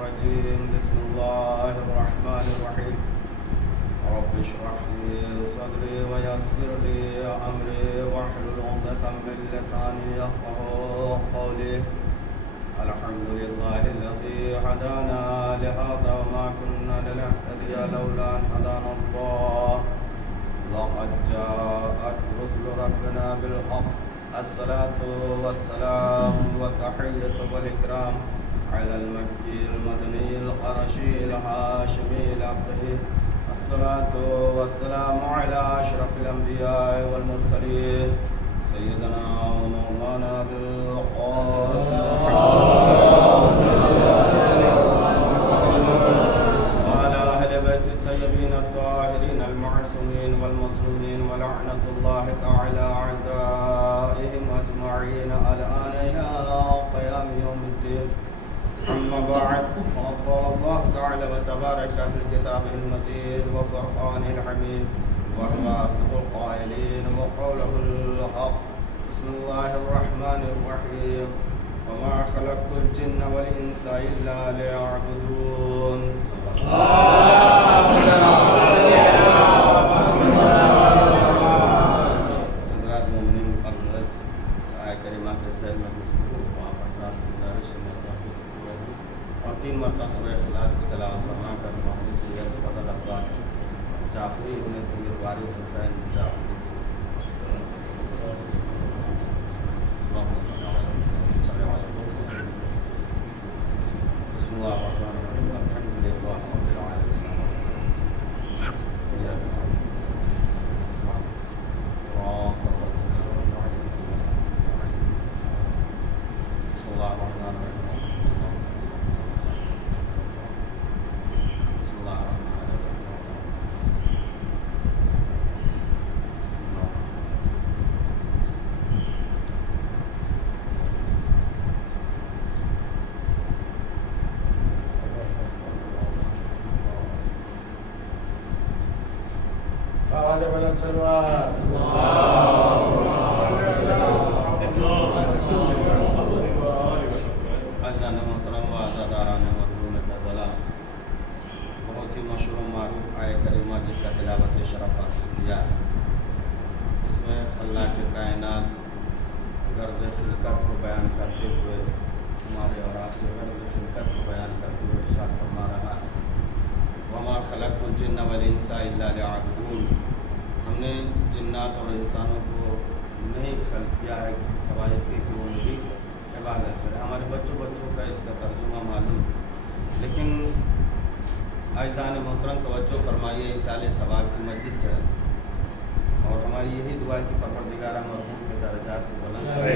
الرجيم بسم الله الرحمن الرحيم رب اشرح لي صدري ويسر لي أمري واحلل عقدة من لساني يفقهوا قولي الحمد لله الذي هدانا لهذا وما كنا لنهتدي لولا أن هدانا الله لقد جاءت رسل ربنا بالحق الصلاة والسلام والتحية والإكرام على المكي المدني القرشي الهاشمي الأبتهي الصلاة والسلام على أشرف الأنبياء والمرسلين سيدنا ومولانا بالقاسم وعلى أهل بيت الطيبين الطاهرين المعصومين والمظلومين ولعنة الله تعالى أعدائهم أجمعين الآن إلى قيام يوم الدين. أما بعد فقد قال الله تعالى وتبارك في الكتاب المجيد وفرقانه الحميد وهو أصدق القائلين وقوله الحق. بسم الله الرحمن الرحيم وما خلقت الجن والإنس إلا ليعبدون. حضرات مومنین قبل از آیہ کریمہ کے ذیل میں گفتگو وہاں پر خاص گزارش اور 3 مرتبہ سورہ اخلاص کی تلاوت فرما کر محمد سید فضل عباس جعفری ابن سید وارث حسین جعفری بسم اللہ الرحمن الرحیم الحمد للہ رب العالمین بسم اللہ الرحمن الرحیم بہت ہی مشہور و معروف آیہ کریمہ جس کا تلاوت شرف حاصل کیا ہے. اس میں خلاق کائنات غرض خلقت کو بیان کرتے ہوئے ہمارے اور آپ سے غرض خلقت کو بیان کرتے ہوئے ارشاد فرما رہا ہے وما خلقت الجن والانس الا ليعبدون. ہم نے جنات اور انسانوں کو نہیں خلق کیا ہے سوائے اس کے کہ وہ میری عبادت کریں. ہمارے بچوں کا اس کا ترجمہ معلوم، لیکن عزیزان محترم توجہ فرمائیے، ایصال ثواب کی مجلس ہے اور ہماری یہی دعا ہے کہ پروردگارہ مرحوم کے درجات کو بلند کرے،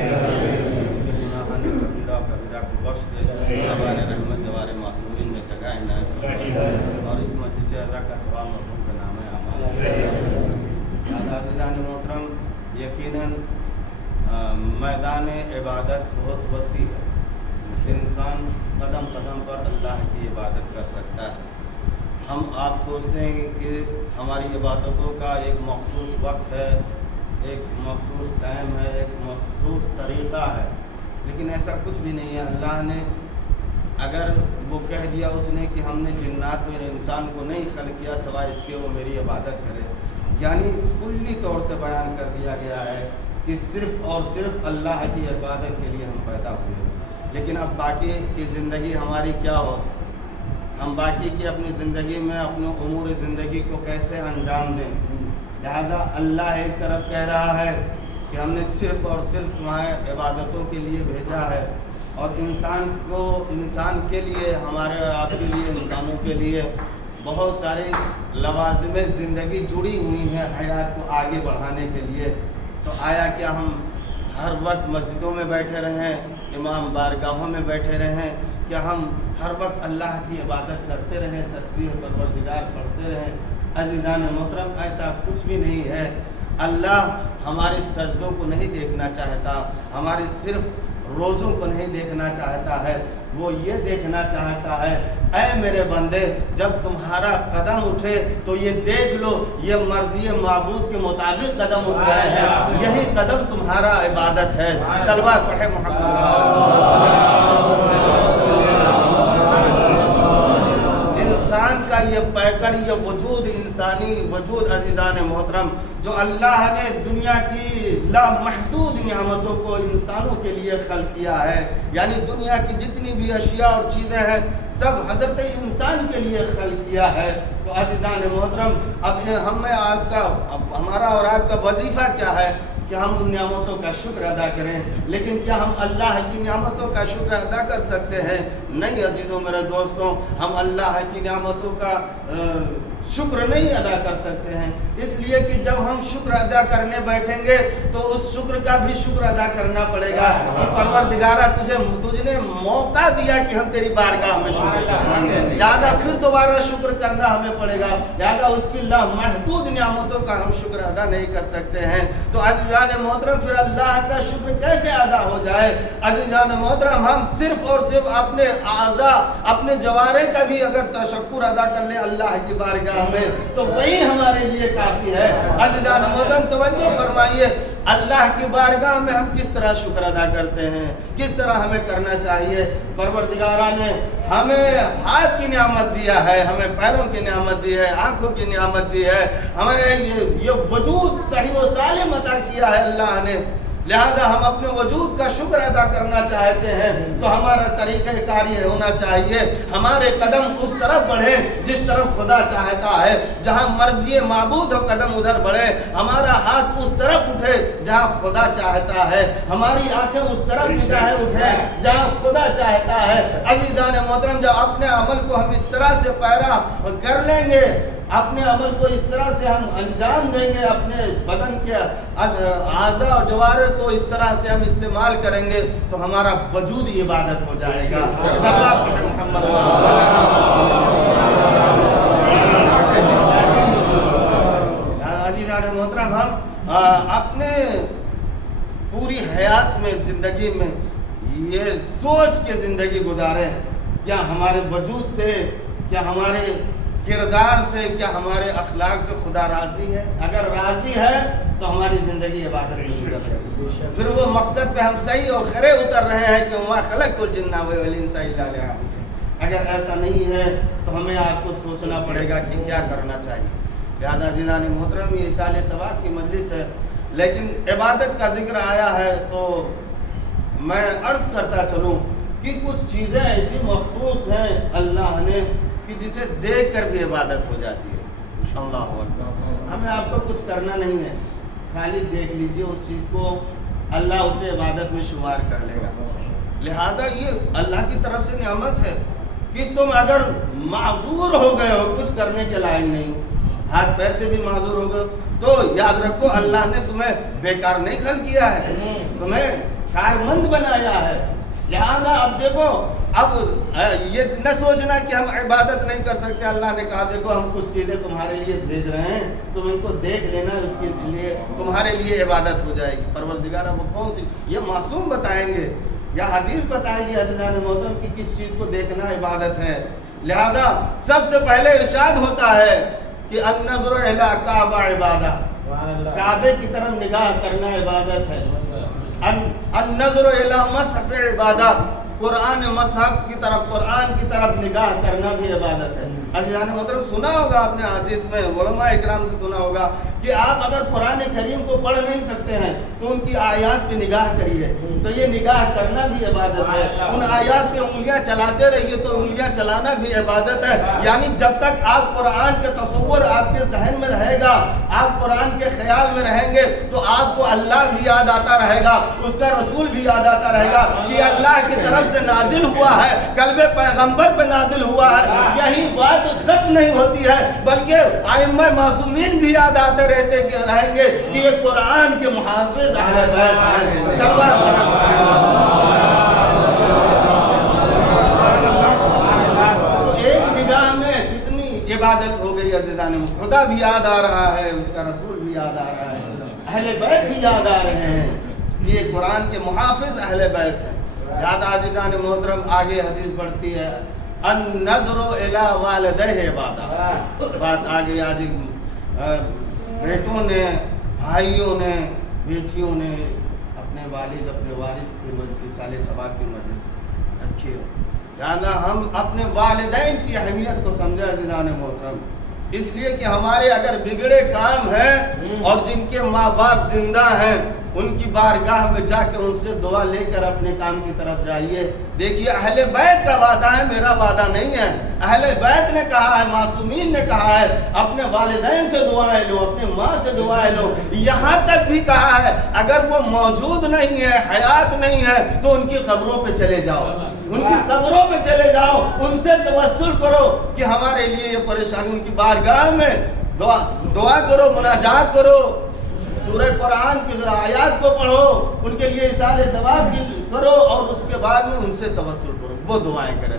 گناہان صغیرہ و کبیرہ کو بخش دے، جوار رحمت جوار معصومین میں جگہ عنایت فرمائے اور اس مجلس اعزا کا ثواب مرحوم کے نام اعمال. عزیزان محترم، یقیناً میدان عبادت بہت وسیع ہے. انسان قدم قدم پر اللہ کی عبادت کر سکتا ہے. ہم آپ سوچتے ہیں کہ ہماری عبادتوں کا ایک مخصوص وقت ہے، ایک مخصوص ٹائم ہے، ایک مخصوص طریقہ ہے، لیکن ایسا کچھ بھی نہیں ہے. اللہ نے اگر وہ کہہ دیا اس نے کہ ہم نے جنات اور انسان کو نہیں خلق کیا سوائے اس کے وہ میری عبادت کرے، یعنی کلی طور سے بیان کر دیا گیا ہے کہ صرف اور صرف اللہ کی عبادت کے لیے ہم پیدا ہوئے ہیں. لیکن اب باقی کی زندگی ہماری کیا ہو، ہم باقی کی اپنی زندگی میں اپنے امور زندگی کو کیسے انجام دیں. لہذا اللہ ایک طرف کہہ رہا ہے کہ ہم نے صرف اور صرف تمہارے عبادتوں کے لیے بھیجا ہے اور انسان کے لیے، ہمارے اور آپ کے لیے، انسانوں کے لیے بہت سارے لوازم زندگی جڑی ہوئی ہیں حیات کو آگے بڑھانے کے لیے. تو آیا کیا ہم ہر وقت مسجدوں میں بیٹھے رہیں، امام بارگاہوں میں بیٹھے رہیں؟ کیا ہم ہر وقت اللہ کی عبادت کرتے رہیں، تسبیح پروردگار پڑھتے رہیں؟ عزیزان محترم، ایسا کچھ بھی نہیں ہے. اللہ ہمارے سجدوں کو نہیں دیکھنا چاہتا، ہمارے صرف روزوں کو نہیں دیکھنا چاہتا ہے، وہ یہ دیکھنا چاہتا ہے اے میرے بندے جب تمہارا قدم اٹھے تو یہ دیکھ لو یہ مرضی معبود کے مطابق قدم اٹھ رہے ہیں، یہی قدم تمہارا عبادت ہے. صلوات پڑھے محمد. یہ پیکر، یہ وجود انسانی وجود عزیزان محترم جو اللہ نے دنیا کی لامحدود نعمتوں کو انسانوں کے لیے خلق کیا ہے، یعنی دنیا کی جتنی بھی اشیاء اور چیزیں ہیں سب حضرت انسان کے لیے خلق کیا ہے۔ تو عزیزان محترم اب ہمارا اور آپ کا وظیفہ کیا ہے کہ ہم ان نعمتوں کا شکر ادا کریں، لیکن کیا ہم اللہ کی نعمتوں کا شکر ادا کر سکتے ہیں؟ نہیں عزیزوں میرے دوستوں، ہم اللہ کی نعمتوں کا شکر نہیں ادا کر سکتے ہیں، اس لیے کہ جب ہم شکر ادا کرنے بیٹھیں گے تو اس شکر کا بھی شکر ادا کرنا پڑے گا کہ پروردگارہ تجھ نے موقع دیا کہ ہم تیری بارگاہ میں شکر کریں، لہذا پھر دوبارہ شکر کرنا ہمیں پڑے گا، لہذا اس کی لامحدود نعمتوں کا ہم شکر ادا نہیں کر سکتے ہیں۔ تو عزیزان محترم پھر اللہ کا شکر کیسے ادا ہو جائے؟ عزیزان محترم ہم صرف اور صرف اپنے اعضاء اپنے جوارح کا بھی اگر تشکر ادا کر لیں اللہ کی بارگاہ میں تو وہی ہمارے لیے کافی ہے۔ عزیزان محترم توجہ فرمائیے، اللہ کی بارگاہ میں ہم کس طرح شکر ادا کرتے ہیں، کس طرح ہمیں کرنا چاہیے؟ پروردگارہ نے ہمیں ہاتھ کی نعمت دیا ہے، ہمیں پیروں کی نعمت دی ہے، آنکھوں کی نعمت دی ہے، ہمیں یہ وجود صحیح و سالم عطا کیا ہے اللہ نے، لہذا ہم اپنے وجود کا شکر ادا کرنا چاہتے ہیں تو ہمارا طریقہ کار یہ ہونا چاہیے ہمارے قدم اس طرف بڑھے جس طرف خدا چاہتا ہے، جہاں مرضی معبود ہو قدم ادھر بڑھے، ہمارا ہاتھ اس طرف اٹھے جہاں خدا چاہتا ہے، ہماری آنکھیں اس طرف نگاہیں اٹھیں جہاں خدا چاہتا ہے۔ عزیزان محترم جب اپنے عمل کو ہم اس طرح سے پیرا کر لیں گے، اپنے عمل کو اس طرح سے ہم انجام دیں گے، اپنے بدن کے اعضاء اور جوارح کو اس طرح سے ہم استعمال کریں گے تو ہمارا وجود عبادت ہو جائے گا۔ محمد عزیزان محترم ہم اپنے پوری حیات میں زندگی میں یہ سوچ کے زندگی گزاریں، کیا ہمارے وجود سے، کیا ہمارے کردار سے، کیا ہمارے اخلاق سے خدا راضی ہے؟ اگر راضی ہے تو ہماری زندگی عبادت میں شرکت ہے، پھر وہ مقصد پہ ہم صحیح اور کھرے اتر رہے ہیں کہ وما خلقت الجن والانس الا لیعبدون۔ اگر ایسا نہیں ہے تو ہمیں آپ کو سوچنا پڑے گا کہ کیا کرنا چاہیے۔ لہذا عزیزان محترم یہ اصال ثواب کی مجلس ہے، لیکن عبادت کا ذکر آیا ہے تو میں عرض کرتا چلوں کہ کچھ چیزیں ایسی مخصوص ہیں اللہ نے کہ جسے دیکھ کر بھی عبادت ہو جاتی ہے۔ اللہ اکبر، ہمیں آپ کو کچھ کرنا نہیں ہے، خالی دیکھ لیجئے اس چیز کو، اللہ اسے عبادت میں شمار کر لے گا۔ لہذا یہ اللہ کی طرف سے نعمت ہے کہ تم اگر معذور ہو گئے ہو، کچھ کرنے کے لائق نہیں ہو، ہاتھ پیر سے بھی معذور ہو گئے تو یاد رکھو اللہ نے تمہیں بیکار نہیں خلق کیا ہے، تمہیں خیر مند بنایا ہے۔ لہذا اب دیکھو، اب یہ نہ سوچنا کہ ہم عبادت نہیں کر سکتے، اللہ نے کہا دیکھو ہم کچھ چیزیں تمہارے لیے بھیج رہے ہیں، تم ان کو دیکھ لینا، اس کے لیے تمہارے لیے عبادت ہو جائے گی۔ پروردگارہ وہ کون سی، یہ معصوم بتائیں گے یا حدیث بتائیں گے عزیزان محترم کی کس چیز کو دیکھنا عبادت ہے؟ لہذا سب سے پہلے ارشاد ہوتا ہے کہ النظر الی الکعبہ عبادہ، کعبے کی طرف نگاہ کرنا عبادت ہے۔ النظر الی مصحف عبادہ، قرآن مصحف کی طرف، قرآن کی طرف نگاہ کرنا بھی عبادت ہے۔ عزیزان محترم سنا ہوگا آپ نے حدیث میں علماء اکرام سے سنا ہوگا کہ آپ اگر قرآن کریم کو پڑھ نہیں سکتے ہیں تو ان کی آیات پہ نگاہ کریے، تو یہ نگاہ کرنا بھی عبادت ہے۔ ان آیات پہ انگلیاں چلاتے رہیے تو انگلیاں چلانا بھی عبادت ہے۔ یعنی جب تک آپ قرآن کے تصور آپ کے ذہن میں رہے گا، آپ قرآن کے خیال میں رہیں گے تو آپ کو اللہ بھی یاد آتا رہے گا، اس کا رسول بھی یاد آتا رہے گا کہ اللہ کی طرف سے نازل ہوا ہے، قلب پیغمبر پہ نازل ہوا ہے۔ یہی بات ختم نہیں ہوتی ہے بلکہ ائمہ معصومین بھی یاد آتے رہیں گے کہ یہ قرآن کے محافظ اہل بیت ہیں۔ تو ایک نگاہ میں کتنی عبادت ہو گئی عزیزان، خدا بھی یاد آ رہا ہے، اس کا رسول بھی یاد آ رہا ہے، اہل بیت بھی یاد آ رہے ہیں، یہ قرآن کے محافظ اہل بیت ہیں۔ یاد عزیزان محترم آگے حدیث بڑھتی ہے، النظر الی والدہ عبادہ، بات آگے آج بیٹوں نے، بھائیوں نے، بیٹیوں نے اپنے والد اپنے وارث کی مجلس سال ثواب کی مجلس رکھی ہے۔ لہٰذا ہم اپنے والدین کی اہمیت کو سمجھیں عزیزان محترم، اس لیے کہ ہمارے اگر بگڑے کام ہیں اور جن کے ماں باپ زندہ ہیں ان کی بارگاہ میں جا کے ان سے دعا لے کر اپنے کام کی طرف جائیے۔ دیکھیے اہل بیت کا وعدہ ہے، میرا وعدہ نہیں ہے۔ اہل بیت نے کہا ہے، معصومین نے کہا ہے اپنے والدین سے دعائیں لو، اپنے ماں سے دعائیں لو، یہاں تک بھی کہا ہے اگر وہ موجود نہیں ہے، حیات نہیں ہے تو ان کی قبروں پہ چلے جاؤ، ان کی قبروں پہ چلے جاؤ، ان سے توسل کرو کہ ہمارے لیے یہ پریشانی، ان کی بارگاہ میں دعا کرو، مناجات کرو، سورہ قرآن کی ذرا آیات کو پڑھو، ان کے لیے ایصال ثواب کرو اور اس کے بعد میں ان سے توسل کرو، وہ دعائیں کریں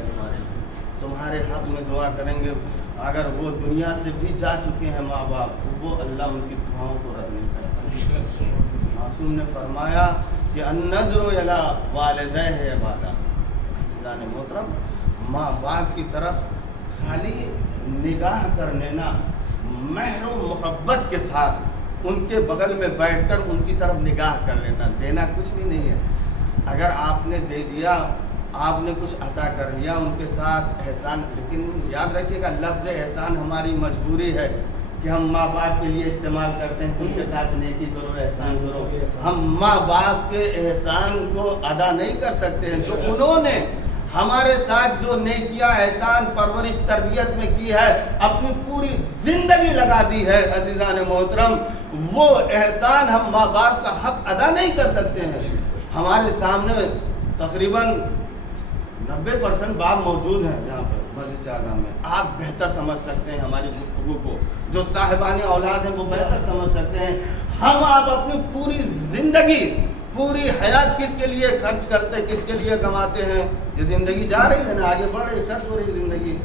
تمہارے حق میں دعا کریں گے۔ اگر وہ دنیا سے بھی جا چکے ہیں ماں باپ تو وہ اللہ ان کی دعاؤں کو رد نہیں کرتا۔ معصوم نے فرمایا کہ النظر الی والدیہ عبادہ، عزیزان محترم ماں باپ کی طرف خالی نگاہ کر لینا، مہر و محبت کے ساتھ ان کے بغل میں بیٹھ کر ان کی طرف نگاہ کر لینا، دینا کچھ بھی نہیں ہے۔ اگر آپ نے دے دیا، آپ نے کچھ عطا کر لیا، ان کے ساتھ احسان، لیکن یاد رکھیے گا لفظ احسان ہماری مجبوری ہے کہ ہم ماں باپ کے لیے استعمال کرتے ہیں، ان کے ساتھ نیکی کرو، احسان کرو۔ ہم ماں باپ کے احسان کو ادا نہیں کر سکتے ہیں، جو انہوں نے ہمارے ساتھ جو نیکیاں، احسان، پرورش، تربیت میں کی ہے، اپنی پوری زندگی لگا دی ہے عزیزان محترم، وہ احسان ہم ماں باپ کا حق ادا نہیں کر سکتے ہیں۔ ہمارے سامنے تقریباً 90% باپ موجود ہیں یہاں پر مجلس اعظم میں، آپ بہتر سمجھ سکتے ہیں ہماری گفتگو کو، جو صاحبان اولاد ہیں وہ بہتر سمجھ سکتے ہیں۔ ہم آپ اپنی پوری زندگی، پوری حیات کس کے لیے خرچ کرتے، کس کے لیے کماتے ہیں؟ یہ زندگی جا رہی ہے نا، آگے بڑھ رہی، خرچ ہو رہی زندگی،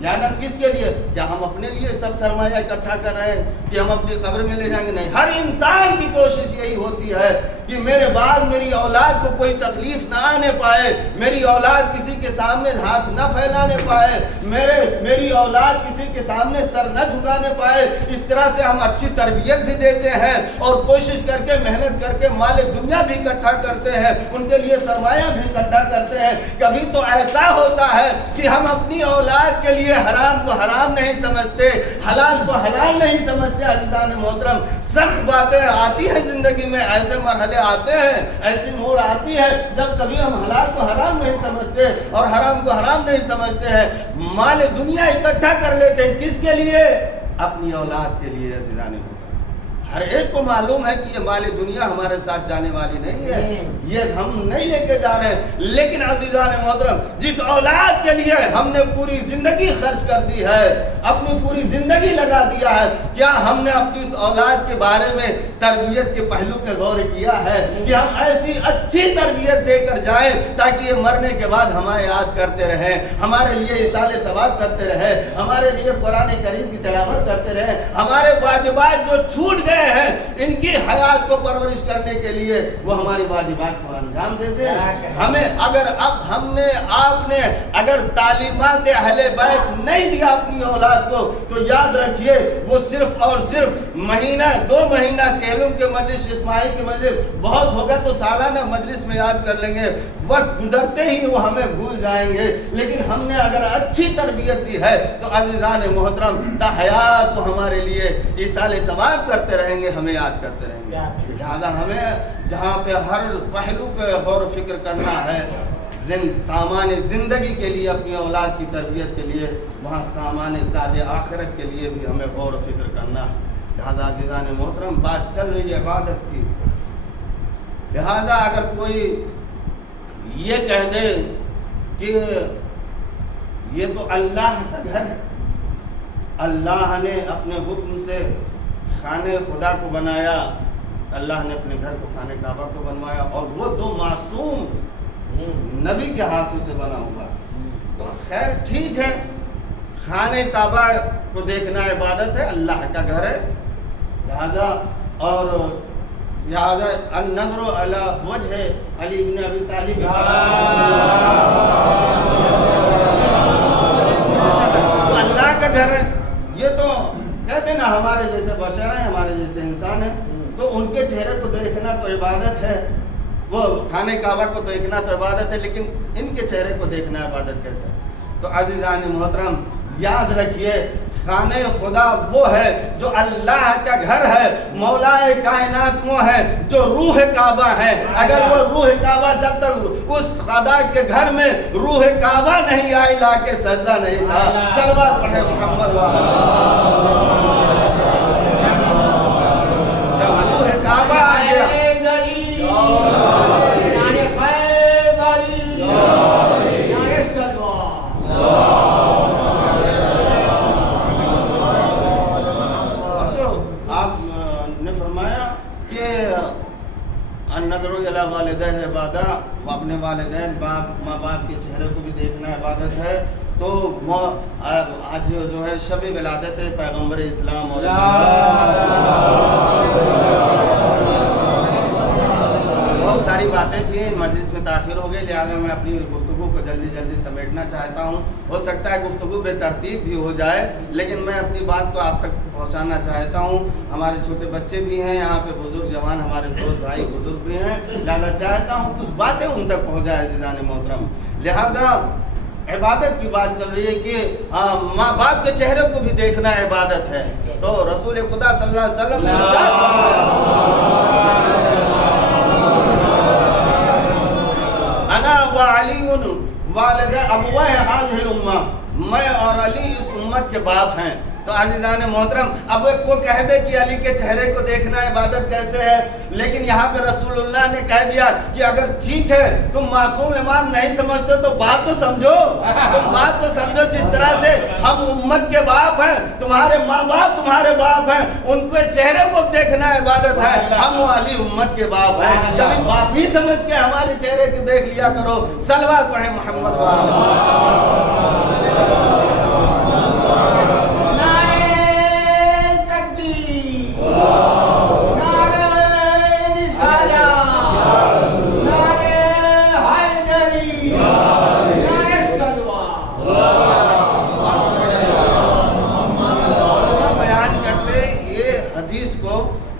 یادہ کس کے لیے؟ کیا ہم اپنے لیے سب سرمایہ اکٹھا کر رہے ہیں کہ ہم اپنی قبر میں لے جائیں گے؟ نہیں، ہر انسان کی کوشش یہی ہوتی ہے کہ میرے بعد میری اولاد کو کوئی تکلیف نہ آنے پائے، میری اولاد کسی کے سامنے ہاتھ نہ پھیلانے پائے، میری اولاد کسی کے سامنے سر نہ جھکانے پائے۔ اس طرح سے ہم اچھی تربیت بھی دیتے ہیں اور کوشش کر کے، محنت کر کے مال دنیا بھی اکٹھا کرتے ہیں، ان کے لیے سرمایہ بھی اکٹھا کرتے ہیں۔ کبھی تو ایسا ہوتا ہے کہ ہم اپنی اولاد کے لیے حرام کو حرام نہیں سمجھتے، حلال کو حلال نہیں سمجھتے۔ عزیزان محترم سخت باتیں آتی ہیں زندگی میں، ایسے مرحلے آتے ہیں، ایسی موڑ آتی ہے جب کبھی ہم حلال کو حرام نہیں سمجھتے اور حرام کو حرام نہیں سمجھتے ہیں، مال دنیا اکٹھا کر لیتے ہیں، کس کے لیے؟ اپنی اولاد کے لیے۔ عزیزان محترم ہر ایک کو معلوم ہے کہ یہ مال دنیا ہمارے ساتھ جانے والی نہیں ہے، یہ ہم نہیں لے کے جا رہے ہیں، لیکن عزیزان محترم جس اولاد کے لیے ہم نے پوری زندگی خرچ کر دی ہے، اپنی پوری زندگی لگا دیا ہے، کیا ہم نے اپنی اس اولاد کے بارے میں تربیت کے پہلو پہ غور کیا ہے کہ ہم ایسی اچھی تربیت دے کر جائیں تاکہ یہ مرنے کے بعد ہمیں یاد کرتے رہیں، ہمارے لیے ایصال ثواب کرتے رہیں، ہمارے لیے قرآن کریم کی تلاوت کرتے رہیں، ہمارے واجبات جو چھوٹ گئے ہیں ان کی حیات کو پرورش کرنے کے لیے وہ ہماری واجبات کو انجام دیتے ہیں۔ ہمیں اگر اب ہم نے، آپ نے اگر تعلیمات اہل بیت نہیں دیا اپنی اولاد کو تو یاد رکھیے وہ صرف اور صرف مہینہ 2 مہینہ چیلم کے مجلس، اسماعیل کے مجلس بہت ہوگا تو سالانہ مجلس میں یاد کر لیں گے، وقت گزرتے ہی وہ ہمیں بھول جائیں گے، لیکن ہم نے اگر اچھی تربیت دی ہے تو عزیزان محترم تا حیات وہ ہمارے لیے ایصال ثواب کرتے رہیں گے، ہمیں یاد کرتے رہیں گے۔ لہذا ہمیں جہاں پہ ہر پہلو پہ غور و فکر کرنا ہے، سامان زندگی کے لیے، اپنی اولاد کی تربیت کے لیے، وہاں سامان ساد آخرت کے لیے بھی ہمیں غور و فکر کرنا ہے۔ لہذا عزیزان محترم بات چل رہی ہے عبادت کی، لہذا اگر کوئی یہ کہہ دے کہ یہ تو اللہ کا گھر ہے، اللہ نے اپنے حکم سے خانہ خدا کو بنایا، اللہ نے اپنے گھر کو خانہ کعبہ کو بنوایا اور وہ 2 معصوم نبی کے ہاتھوں سے بنا ہوا، تو خیر ٹھیک ہے، خانہ کعبہ کو دیکھنا عبادت ہے، اللہ کا گھر ہے، لہذا اور لہذا النظر علی وجہ علی بن ابی طالب وہ اللہ کا گھر ہے۔ یہ تو کہتے ہیں نا ہمارے جیسے بشر ہیں، ہمارے جیسے انسان ہیں، تو ان کے چہرے کو دیکھنا تو عبادت ہے، وہ خانہ کعبہ کو دیکھنا تو عبادت ہے، لیکن ان کے چہرے کو دیکھنا عبادت کیسے؟ تو عزیزان محترم یاد رکھیے، خانہ خدا وہ ہے جو اللہ کا گھر ہے، مولا کائنات وہ ہے جو روح کعبہ ہے۔ اگر وہ روح کعبہ جب تک اس خدا کے گھر میں روح کعبہ نہیں آئی لا کے سجدہ نہیں تھا۔ صلوات پڑھے محمد وآلہ۔ جب روح کعبہ آ گیا، والدہ عبادہ، اپنے والدین ماں باپ کے چہرے کو بھی دیکھنا عبادت ہے۔ تو آج جو ہے شب ولادت پیغمبر اسلام اور بہت ساری باتیں تھیں، مجلس میں تاخیر ہو گئی، لہٰذا میں اپنی گفتگو کو جلدی سمیٹنا چاہتا ہوں۔ ہو سکتا ہے گفتگو بے ترتیب بھی ہو جائے، لیکن میں اپنی بات کو آپ تک پہنچانا چاہتا ہوں۔ ہمارے چھوٹے بچے بھی ہیں یہاں پہ، بزرگ جوان ہمارے دوست بھائی بزرگ بھی ہیں، لہٰذا چاہتا ہوں کچھ باتیں ان تک پہنچ جائے عزیزان محترم۔ لہٰذا عبادت کی بات چل رہی ہے کہ ماں باپ کے چہرے کو بھی دیکھنا عبادت ہے۔ تو رسول خدا صلی اللہ علیہ وسلم نے ارشاد فرمایا، انا وعلی والد ابوہ هذه الامہ، میں اور علی اس امت کے باپ ہیں۔ تو عزیزان محترم، اب وہ کہہ دے کہ علی کے چہرے کو دیکھنا عبادت کیسے ہے، لیکن یہاں پہ رسول اللہ نے کہہ دیا کہ اگر ٹھیک ہے تم معصوم امام نہیں سمجھتے تو بات تو سمجھو، تم بات تو سمجھو۔ جس طرح سے ہم امت کے باپ ہیں، تمہارے ماں باپ تمہارے باپ ہیں، ان کے چہرے کو دیکھنا عبادت ہے۔ ہم علی امت کے باپ ہیں، کبھی باپ ہی سمجھ کے ہمارے چہرے کو دیکھ لیا کرو۔ صلوات پڑھیں محمد وآلہ۔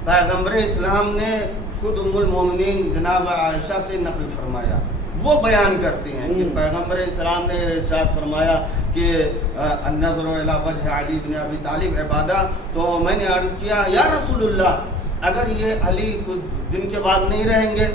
پیغمبر اسلام نے خود ام المومنین جناب عائشہ سے نقل فرمایا، وہ بیان کرتی ہیں کہ پیغمبر اسلام نے ارشاد فرمایا کہ النظر الی وجہ علی بن ابی طالب عبادہ۔ تو میں نے عرض کیا یا رسول اللہ، اگر یہ علی کچھ دن کے بعد نہیں رہیں گے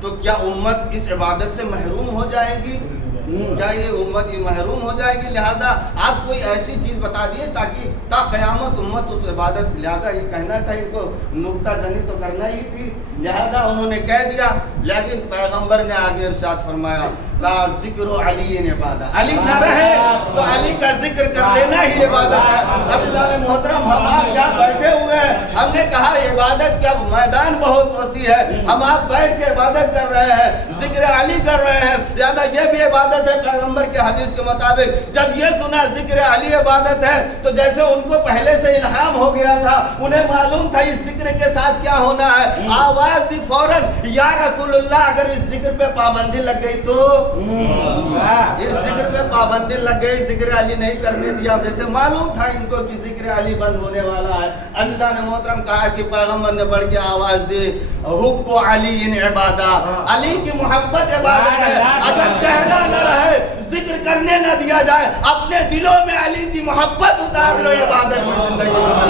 تو کیا امت اس عبادت سے محروم ہو جائے گی؟ کیا یہ امت محروم ہو جائے گی؟ لہذا آپ کوئی ایسی چیز بتا دیے تاکہ تا قیامت امت اس عبادت، لہذا یہ کہنا تھا، ان کو نکتہ زنی تو کرنا ہی تھی، لہذا انہوں نے کہہ دیا۔ لیکن پیغمبر نے آگے ارشاد فرمایا لا ذکر علی عبادہ، علی نہ رہے تو علی کا ذکر کر لینا ہی عبادت ہے۔ عزیزان محترم، ہم آپ یہاں بیٹھے ہوئے ہیں، ہم نے کہا عبادت کا میدان بہت وسیع ہے، ہم آپ بیٹھ کے عبادت کر رہے ہیں، ذکر علی کر رہے ہیں، لہذا یہ بھی عبادت ہے۔ پیغمبر کے حدیث کے مطابق جب یہ سنا ذکر علی عبادت ہے تو جیسے ان کو پہلے سے الہام ہو گیا تھا، انہیں معلوم تھا اس ذکر کے ساتھ کیا ہونا ہے، آواز دی فوراً یا رسول اللہ، اگر اس ذکر پہ پابندی لگ گئی تو اس ذکر پہ پابندی لگ گئی، ذکر علی نہیں کرنے دیا، جیسے معلوم تھا ان کو کہ ذکر علی بند ہونے والا ہے۔ عزیزان محترم، کہا کہ پیغمبر نے بڑھ کے آواز دی حب علی عبادہ، علی کی محبت عبادت ہے۔ اگر چہرہ نہ رہے، ذکر کرنے نہ دیا جائے، اپنے دلوں میں علی کی محبت اتار لو، عبادت میں زندگی میں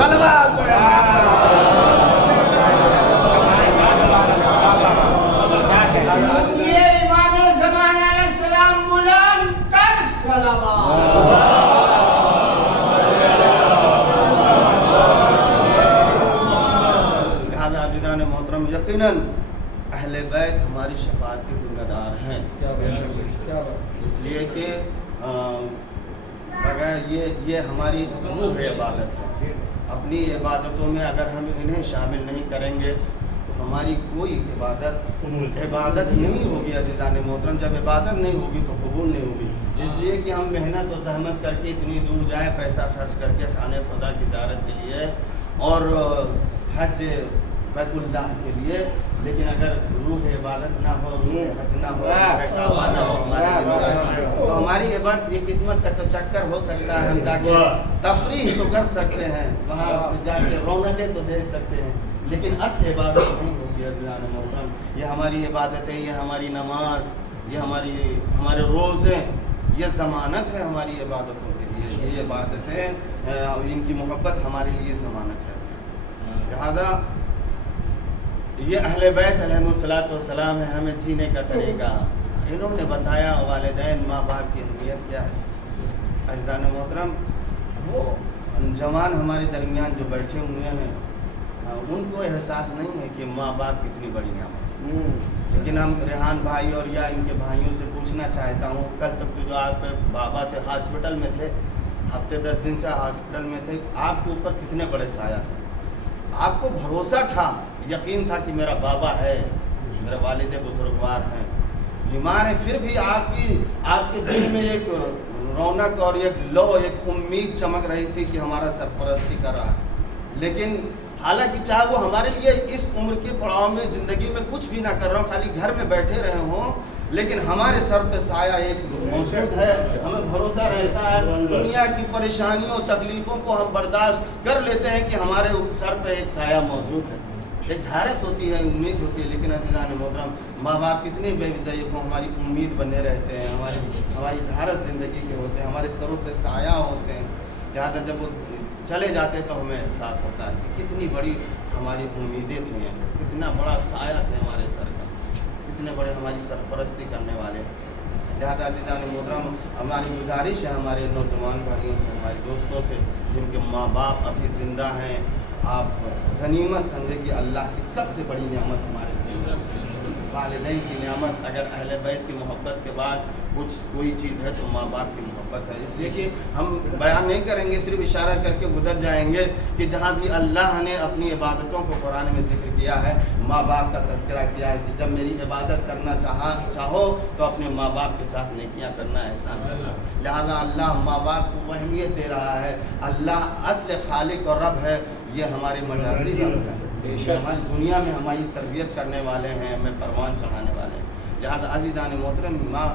صلوات پڑھیں محمد۔ یقیناً اہل بیت ہماری شفاعت کے ذمہ دار ہیں، اس لیے کہ یہ ہماری روح عبادت ہے۔ اپنی عبادتوں میں اگر ہم انہیں شامل نہیں کریں گے تو ہماری کوئی عبادت نہیں ہوگی۔ عزیزان محترم، جب عبادت نہیں ہوگی تو قبول نہیں ہوگی۔ اس لیے کہ ہم محنت و زحمت کر کے اتنی دور جائیں، پیسہ خرچ کر کے خانہ خدا کی زیارت کے لیے اور حج بیت اللہ کے لیے، لیکن اگر روح عبادت نہ ہو، روح حج نہ ہو، کعبہ نہ ہو ہمارے دلوں میں، تو ہماری عبادت یہ قسمت کا تو چکر ہو سکتا ہے، ہم جا کے تفریح تو کر سکتے ہیں، وہاں جا کے رونقیں تو دیکھ سکتے ہیں، لیکن اصل عبادت نہیں ہوگی عزیزان محترم. یہ ہماری عبادتیں، یہ ہماری نماز، یہ ہمارے روزے، یہ ضمانت ہے ہماری عبادتوں کے لیے. یہ عبادتیں ان کی محبت ہمارے لیے ضمانت ہے. لہذا یہ اہل بیت علیہم الصلوۃ والسلام ہے ہمیں جینے کا طریقہ. انہوں نے بتایا والدین ماں باپ کی اہمیت کیا ہے. عزیزان محترم، وہ جوان ہمارے درمیان جو بیٹھے ہوئے ہیں ان کو احساس نہیں ہے کہ ماں باپ کتنی بڑی نعمت ہے. لیکن ہم ریحان بھائی اور یا ان کے بھائیوں سے پوچھنا چاہتا ہوں، کل تک تو جو آپ کے بابا تھے ہاسپٹل میں تھے، ہفتے 10 دن سے ہاسپٹل میں تھے، آپ کے اوپر کتنے بڑے سایہ تھے. آپ کو بھروسہ تھا، یقین تھا کہ میرا بابا ہے، میرے والد بزرگوار ہیں، بیمار ہیں، پھر بھی آپ کے دل میں ایک رونق اور ایک امید چمک رہی تھی کہ ہمارا سرپرستی کر رہا ہے. لیکن حالانکہ چاہے وہ ہمارے لیے اس عمر کے پڑاؤ میں زندگی میں کچھ بھی نہ کر رہا ہوں، خالی گھر میں بیٹھے رہے ہوں، لیکن ہمارے سر پہ سایہ ایک موجود ہے. ہمیں بھروسہ رہتا ہے، دنیا کی پریشانیوں تکلیفوں کو ہم برداشت کر لیتے ہیں کہ ہمارے سر پہ ایک سایہ موجود ہے. ایک ڈھارس ہوتی ہے، امید ہوتی ہے. لیکن عزیزان محترم، ماں باپ کتنے بے ضعیف ہوں، ہماری امید بنے رہتے ہیں، ہماری ڈھارس زندگی کے ہوتے ہیں، ہمارے سروں پہ سایہ ہوتے ہیں. لہٰذا جب وہ چلے جاتے تو ہمیں احساس ہوتا ہے کہ کتنی بڑی ہماری امیدیں تھیں، کتنا بڑا سایہ تھے ہمارے سر کا، کتنے بڑے ہماری سرپرستی کرنے والے. لہٰذا عزیزان محترم، ہماری گزارش ہے ہمارے نوجوان بھائیوں سے، ہمارے دوستوں سے جن کے ماں باپ ابھی زندہ ہیں، آپ غنیمت سمجھے کہ اللہ کی سب سے بڑی نعمت ہمارے والدین کی نعمت. اگر اہل بیت کی محبت کے بعد کوئی چیز ہے تو ماں باپ کی محبت ہے. اس لیے کہ ہم بیان نہیں کریں گے، صرف اشارہ کر کے گزر جائیں گے کہ جہاں بھی اللہ نے اپنی عبادتوں کو قرآن میں ذکر کیا ہے، ماں باپ کا تذکرہ کیا ہے کہ جب میری عبادت کرنا چاہو تو اپنے ماں باپ کے ساتھ نیکیاں کرنا، احسان کرنا. لہذا اللہ ماں باپ کو اہمیت دے رہا ہے. اللہ اصل خالق اور رب ہے، یہ ہمارے مجازی رب ہے. ہماری دنیا میں ہماری تربیت کرنے والے ہیں، ہمیں پروان چڑھانے والے ہیں. لہذا عزیزان محترم، ماں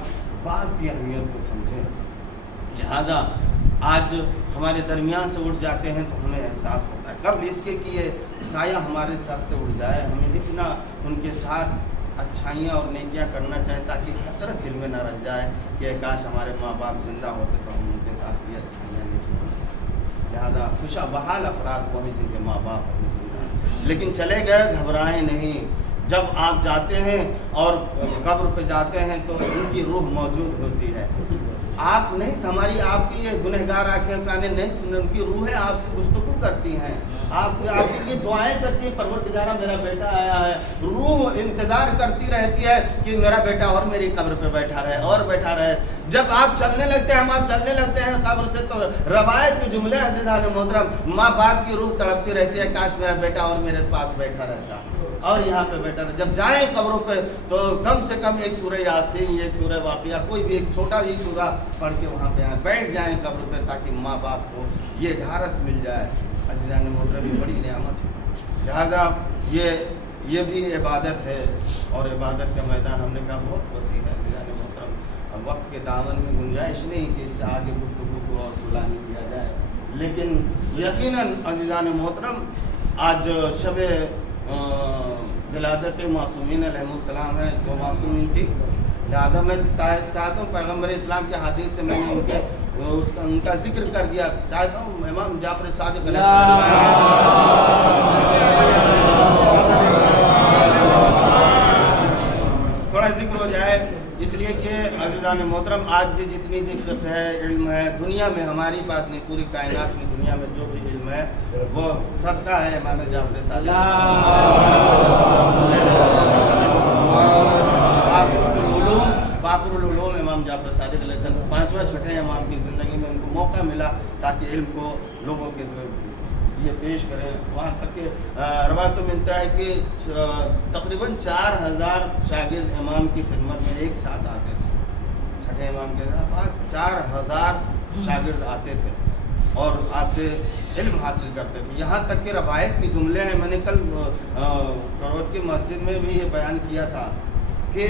باپ کی اہمیت کو سمجھیں. لہذا آج ہمارے درمیان سے اٹھ جاتے ہیں تو ہمیں احساس ہوتا ہے، قبل اس کے کہ یہ سایہ ہمارے سر سے اٹھ جائے ہمیں اتنا ان کے ساتھ اچھائیاں اور نیکیاں کرنا چاہے تاکہ حسرت دل میں نہ رہ جائے کہ کاش ہمارے ماں باپ زندہ ہوتے تو ہم ان کے ساتھ بھی اچھائیاں نہیں. لہذا خوشا بحال افراد وہ ہیں جن کے ماں باپ ابھی زندہ ہیں. لیکن چلے گئے، گھبرائیں نہیں. جب آپ جاتے ہیں اور قبر پہ جاتے ہیں تو ان کی روح موجود ہوتی ہے. آپ نہیں، ہماری آپ کی یہ گنہگار آنکھیں کانے نہیں سنیں، ان کی روحیں آپ سے گفتگو کرتی ہیں، آپ کے لیے دعائیں کرتی ہیں، پروردگارہ میرا بیٹا آیا ہے. روح انتظار کرتی رہتی ہے کہ میرا بیٹا اور میری قبر پہ بیٹھا رہے اور بیٹھا رہے. جب آپ چلنے لگتے ہیں، آپ چلنے لگتے ہیں قبر سے، تو روایت کے جملے عزیزان محترم، ماں باپ کی روح تڑپتی رہتی ہے کاش میرا بیٹا اور میرے پاس بیٹھا رہتا اور یہاں پہ بیٹھا رہتا. جب جائیں قبروں پہ تو کم سے کم ایک سورہ یاسین، ایک سورہ واقعہ، کوئی بھی ایک چھوٹا ہی سورہ پڑھ کے وہاں پہ بیٹھ جائیں قبر پہ تاکہ ماں باپ کو یہ ڈھارس مل جائے. عزیزان محترم، یہ بڑی نعمت ہے. لہذا یہ بھی عبادت ہے اور عبادت کا میدان ہم نے کہا بہت وسیع ہے. عزیزان محترم، وقت کے دامن میں گنجائش نہیں کہ اس سے آگے گفتگو کو اور کھلا نہیں کیا جائے، لیکن یقیناً عزیزان محترم آج شب ولادت معصومین علیہ السلام ہے، جو معصومین کی. لہٰذا میں چاہتا ہوں پیغمبر اسلام کے حدیث سے میں نے ان کا ذکر کر دیا. چاہتا ہوں امام جعفر صادق علیہ السلام تھوڑا ذکر ہو جائے، اس لیے کہ عزیزان محترم آج بھی جتنی بھی فقہ ہے، علم ہے دنیا میں، ہماری پاس نہیں، پوری کائنات میں دنیا میں جو بھی علم ہے وہ صدقہ ہے امام جعفر صادق. باقر العلوم امام جعفر صادق علیہ السلام، پانچواں چھٹے امام کی زندگی میں ان کو موقع ملا تاکہ علم کو لوگوں کے یہ پیش کریں. وہاں تک کہ روایت تو ملتا ہے کہ تقریباً 4000 شاگرد امام کی خدمت میں ایک ساتھ آتے تھے. چھٹے امام کے پاس 4000 شاگرد آتے تھے اور آپ سے علم حاصل کرتے تھے. یہاں تک کہ روایت کے جملے ہیں، میں نے کل کروت کی مسجد میں بھی یہ بیان کیا تھا کہ،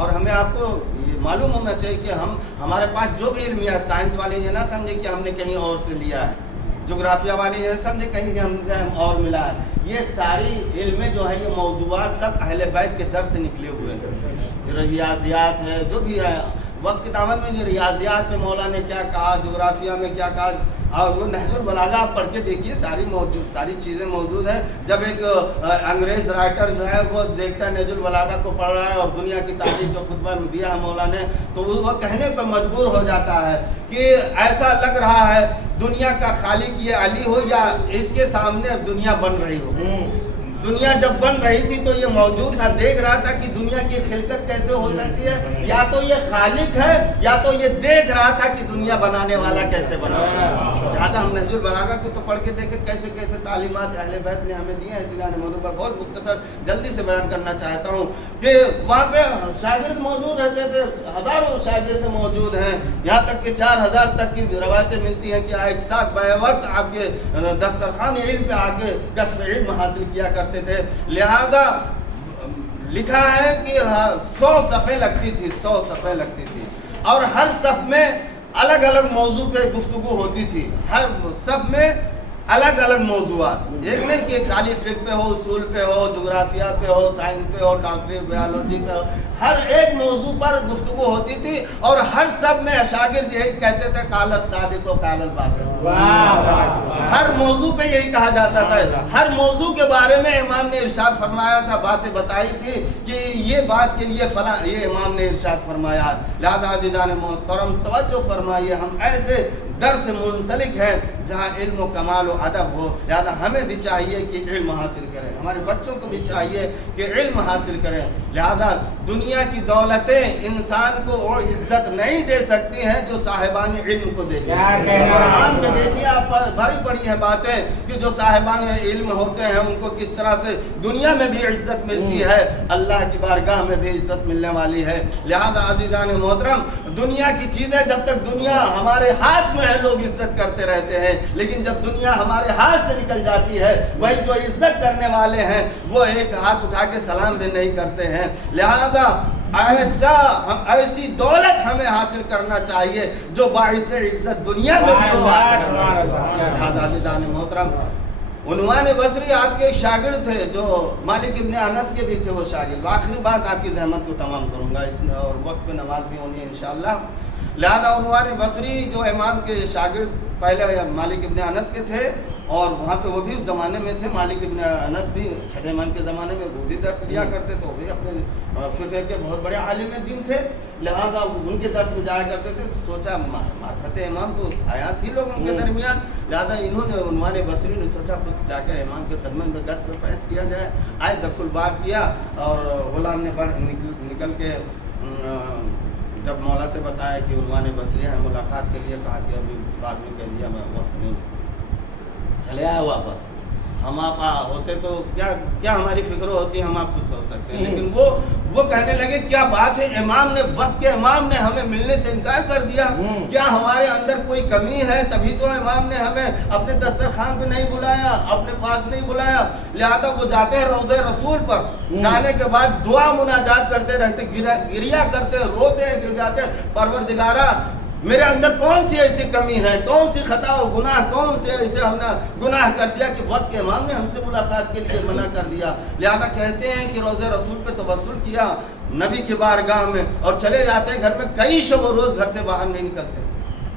اور ہمیں آپ کو یہ معلوم ہونا چاہیے کہ ہمارے پاس جو بھی علم ہے، سائنس والے یہ نہ سمجھے کہ ہم نے کہیں اور سے لیا ہے. جغرافیہ والے یہ سمجھے کہیں ہم اور ملا ہے. یہ ساری علم جو ہے یہ موضوعات سب اہل بیت کے در سے نکلے ہوئے ہیں. ریاضیات ہے جو بھی ہے وقت کی دعوت میں جو ریاضیات پہ مولا نے کیا کہا, جغرافیہ میں کیا کہا, اور وہ نہج البلاغہ آپ پڑھ کے دیکھیے ساری چیزیں موجود ہیں. جب ایک انگریز رائٹر جو ہے وہ دیکھتا ہے نہج البلاغہ کو پڑھ رہا ہے اور دنیا کی تاریخ جو خطبہ میں دیا ہے مولا نے, تو وہ کہنے پہ مجبور ہو جاتا ہے کہ ایسا لگ رہا ہے دنیا کا خالق یہ علی ہو یا اس کے سامنے دنیا بن رہی ہو. دنیا جب بن رہی تھی تو یہ موجود تھا, دیکھ رہا تھا کہ دنیا کی خلقت کیسے ہو سکتی ہے, یا تو یہ خالق ہے یا تو یہ دیکھ رہا تھا کہ دنیا بنانے والا کیسے بنا. لہٰذا ہم نہج البلاغہ کو تو پڑھ کے دیکھیں کیسے کیسے تعلیمات اہل بیت نے ہمیں دی ہیں. جنہوں نے موضوع پر بہت مختصر جلدی سے بیان کرنا چاہتا ہوں کہ وہاں پہ شاگرد موجود رہتے تھے, ہزاروں شاگرد موجود ہیں, یہاں تک کہ 4000 تک کی روایتیں ملتی ہیں کہ ایک ساتھ بے وقت آپ کے دسترخوان علم پہ آ کے کسب علم حاصل کیا کرتے تھے. لہذا لکھا ہے کہ 100 صفحے لگتی تھی, 100 صفحے لگتی تھی, اور ہر صف میں الگ الگ موضوع پہ گفتگو ہوتی تھی. ہر صف میں الگ الگ موضوعات, ایک نہیں کہ خالی فقہ پہ ہو, اصول پہ ہو, جغرافیہ پہ ہو, سائنس پہ ہو, ڈاکٹری بیالوجی پہ ہو, ہر ایک موضوع پر گفتگو ہوتی تھی. اور ہر سب میں شاگرد یہی کہتے تھے قال الصادق و قال الباقر. ہر موضوع پہ یہی کہا جاتا تھا. ہر موضوع کے بارے میں امام نے ارشاد فرمایا تھا, باتیں بتائی تھی کہ یہ بات کے لیے فلاں یہ امام نے ارشاد فرمایا. لہذا عزیزان محترم توجہ فرمائیے, ہم ایسے در سے منسلک ہے جہاں علم و کمال و ادب ہو. لہذا ہمیں بھی چاہیے کہ علم حاصل کریں, ہمارے بچوں کو بھی چاہیے کہ علم حاصل کریں. لہذا دنیا کی دولتیں انسان کو اور عزت نہیں دے سکتی ہیں جو صاحبان علم کو دیکھیں. قرآن میں دیکھیے آپ بڑی بڑی ہیں باتیں کہ جو صاحبان علم ہوتے ہیں ان کو کس طرح سے دنیا میں بھی عزت ملتی ہے, اللہ کی بارگاہ میں بھی عزت ملنے والی ہے. لہذا عزیزان محترم دنیا کی چیزیں جب تک دنیا ہمارے ہاتھ میں ہے لوگ عزت کرتے رہتے ہیں, لیکن جب دنیا ہمارے ہاتھ سے نکل جاتی ہے وہی جو عزت کرنے والے ہیں وہ ایک ہاتھ اٹھا کے سلام بھی نہیں کرتے ہیں. لہذا ایسی دولت ہمیں حاصل کرنا چاہیے جو باعث عزت دنیا میں بھی ہو. عزیزان محترم عنوان بصری آپ کے ایک شاگرد تھے جو مالک ابن انس کے بھی تھے وہ شاگرد. آخری بات آپ کی زحمت کو تمام کروں گا اس میں, اور وقت پہ نماز بھی ہونی ہے انشاءاللہ. لہذا عنوان بصری جو امام کے شاگرد پہلے مالک ابن انس کے تھے, اور وہاں پہ وہ بھی اس زمانے میں تھے. مالک ابن انس بھی چھٹے امام کے زمانے میں وہ بھی درس دیا کرتے تھے, وہ بھی اپنے فقہ کے بہت بڑے عالم دین تھے. لہذا ان کے درس میں جایا کرتے تھے. سوچا معرفت امام تو آیا تھی لوگوں کے درمیان, لہذا انہوں نے عنوان بصری نے سوچا کچھ جا کر امام کے خدمت میں دس پہ فیض کیا جائے. آئے دخل الباب کیا, اور غلام نے نکل کے جب مولا سے بتایا کہ عنوان بصری ہے, ملاقات کے لیے کہا کہ ابھی بعد میں کہہ دیا میں وقت نہیں, چلے آئے واپس. ہم آپ ہوتے تو کیا ہماری فکر ہوتی, ہم آپ کچھ سوچ سکتے ہیں, لیکن وہ کہنے لگے کیا بات ہے, امام نے وقت کے امام نے ہمیں ملنے سے انکار کر دیا, کیا ہمارے اندر کوئی کمی ہے, تبھی تو امام نے ہمیں اپنے دسترخوان پہ نہیں بلایا, اپنے پاس نہیں بلایا. لہذا وہ جاتے ہیں روضہ رسول پر, جانے کے بعد دعا مناجات کرتے رہتے, گریا کرتے, روتے ہیں, گر جاتے ہیں, پروردگارا میرے اندر کون سی ایسی کمی ہے, کون سی خطا و گناہ, کون سے ایسے ہم نے گناہ کر دیا کہ وقت کے امام نے ہم سے ملاقات کے لیے منع کر دیا. لہذا کہتے ہیں کہ روزہ رسول پہ توسل کیا نبی کی بارگاہ میں, اور چلے جاتے ہیں گھر میں, کئی شب و روز گھر سے باہر نہیں نکلتے,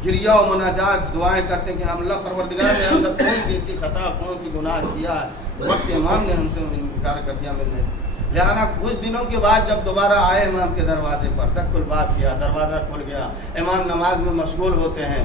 گریا و مناجات دعائیں کرتے ہیں کہ ہم اللہ پروردگار میرے اندر کون سی ایسی خطا, کون سی گناہ کیا ہے, وقت کے امام نے ہم سے انکار کر دیا ملنے سے. لہذا کچھ دنوں کے بعد جب دوبارہ آئے امام کے دروازے پر, تک بات کیا, دروازہ کھل گیا, امام نماز میں مشغول ہوتے ہیں.